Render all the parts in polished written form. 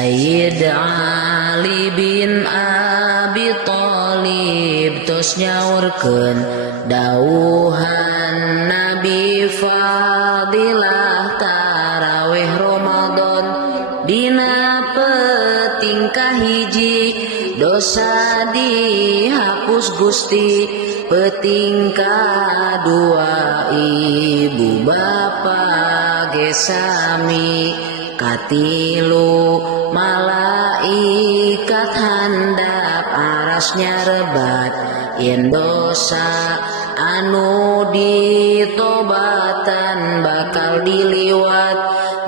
Sayyid Ali bin Abi Thalib tos nyaurkeun dawuhan Nabi fadilah tarawih Ramadan dina peuting kahiji dosa dihapus Gusti, peuting kadua ibu bapa ge sami, katilu malaikat handap aras nyarebat yen dosa anu ditobatan bakal diliwat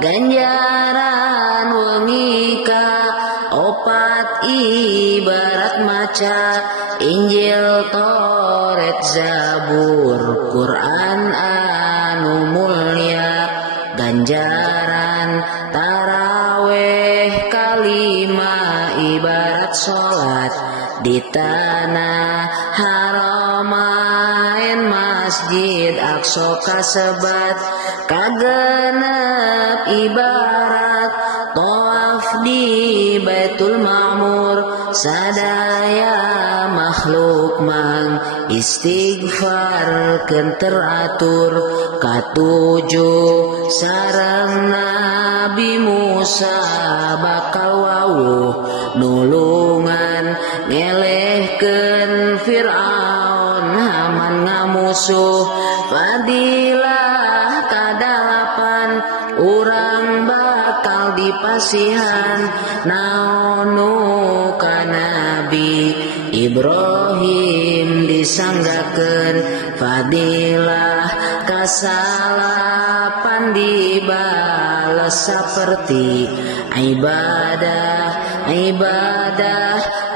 ganjaran wengi ka opat ibarat maca Injil Toret Zabur Quran anu mulya ganjaran taraweh kalima ibarat sholat di tanah haramain Masjid Aqsa kasebat kagenep ibarat tawaf di Baitul Ma'mur sadaya makhluk mang istighfar keun teratur katujuh sareng Nabi Musa bakal wawuh nulungan ngelehkeun Fir'aun Haman ngamusuh fadilah kadalapan urang bakal dipasihan naonu ka Nabi Ibrahim disanggakeun fadilah kasalapan dibales saperti ibadah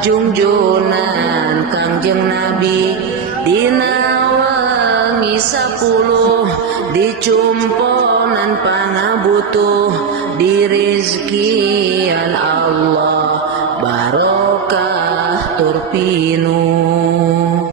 junjunan Kangjeng Nabi dina wengi 10 dicumponan pangabutuh di rizkian Allah barokah tur pinu.